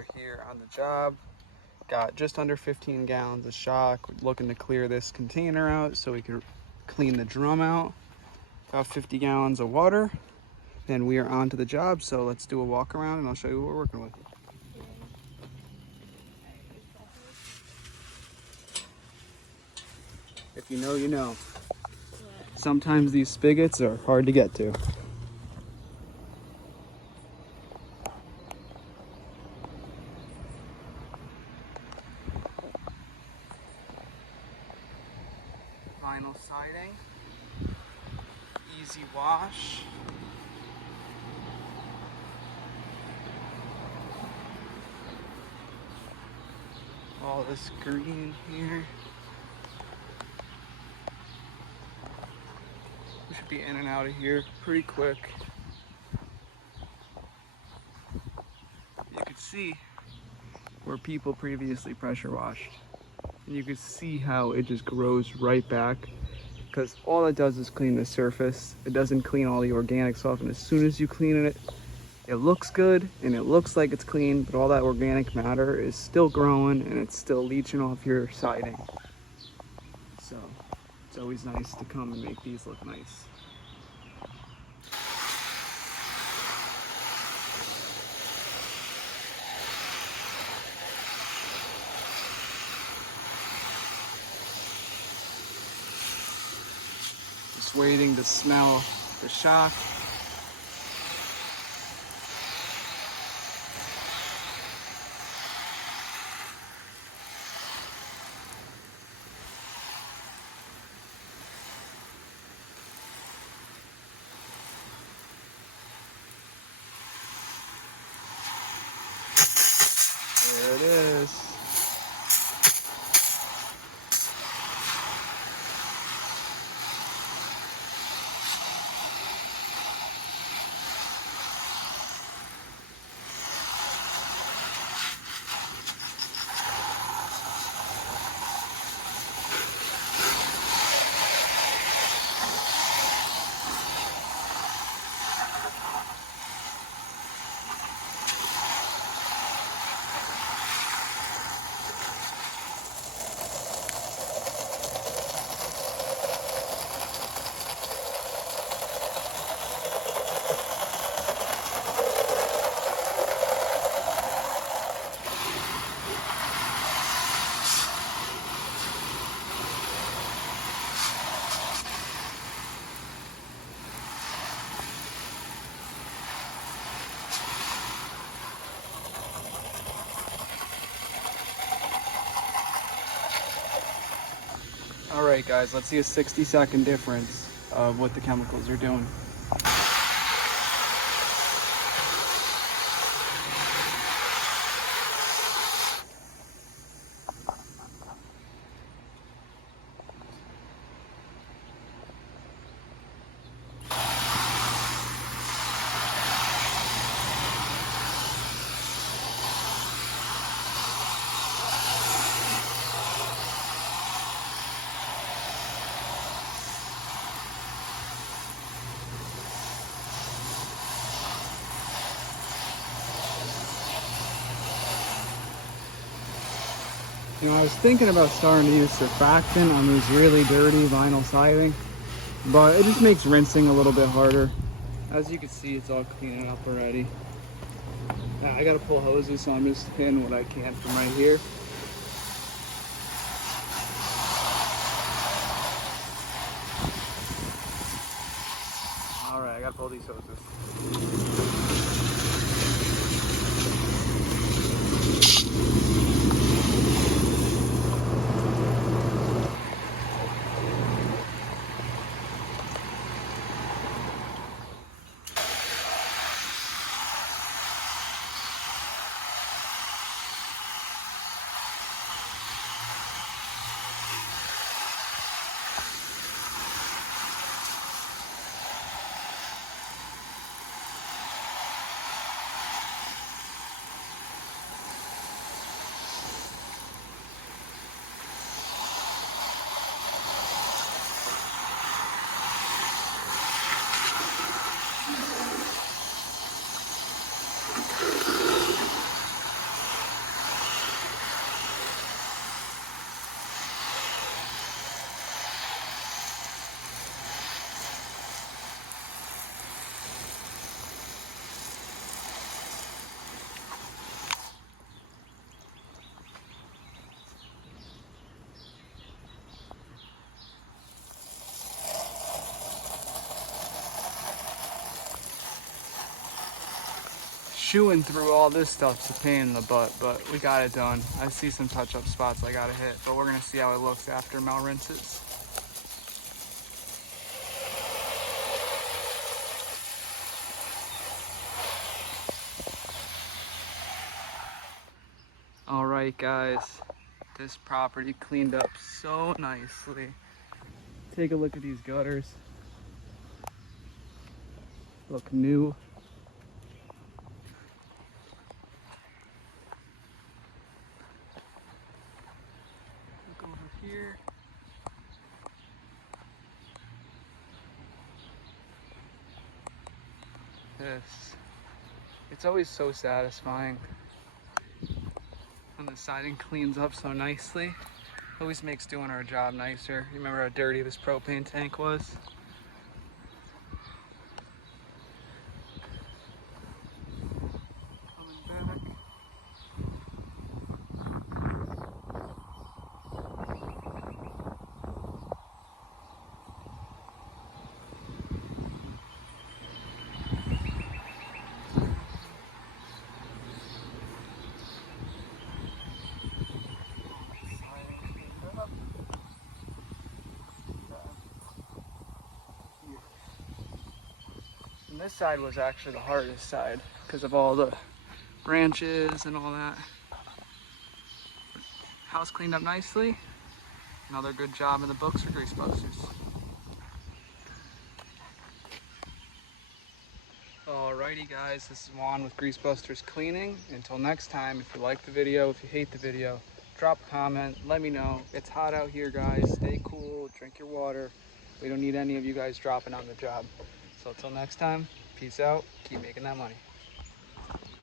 are here on the job. Got just under 15 gallons of shock. We're looking to clear this container out so we can clean the drum out. About 50 gallons of water. Then we are on to the job, so let's do a walk around and I'll show you what we're working with. If you know, you know. Sometimes these spigots are hard to get to. Vinyl siding, easy wash. All this green here. We should be in and out of here pretty quick. You can see where people previously pressure washed. And you can see how it just grows right back, because all it does is clean the surface. It doesn't clean all the organics off, and as soon as you clean it, it looks good and it looks like it's clean, but all that organic matter is still growing and it's still leaching off your siding. So it's always nice to come and make these look nice. Just waiting to smell the shock. There it is. All right, guys, let's see a 60-second difference of what the chemicals are doing. You know, I was thinking about starting to use surfactant on these really dirty vinyl siding, but it just makes rinsing a little bit harder. As you can see, it's all cleaning up already. Now, I gotta pull hoses, so I'm just pinning what I can from right here. All right, I gotta pull these hoses. chewing through all this stuff's a pain in the butt, but we got it done. I see some touch-up spots I gotta hit, but we're gonna see how it looks after Mel rinses. All right, guys, this property cleaned up so nicely. Take a look at these gutters. Look new. Look over here. It's always so satisfying when the siding cleans up so nicely. Always makes doing our job nicer. You remember how dirty this propane tank was? Coming back. And this side was actually the hardest side because of all the branches and all that. House cleaned up nicely. Another good job in the books for Grease Busters. Alrighty guys, this is Juan with Grease Busters Cleaning. Until next time, if you like the video, if you hate the video, drop a comment, let me know. It's hot out here, guys. Stay cool, drink your water. We don't need any of you guys dropping on the job. So until next time, peace out, keep making that money.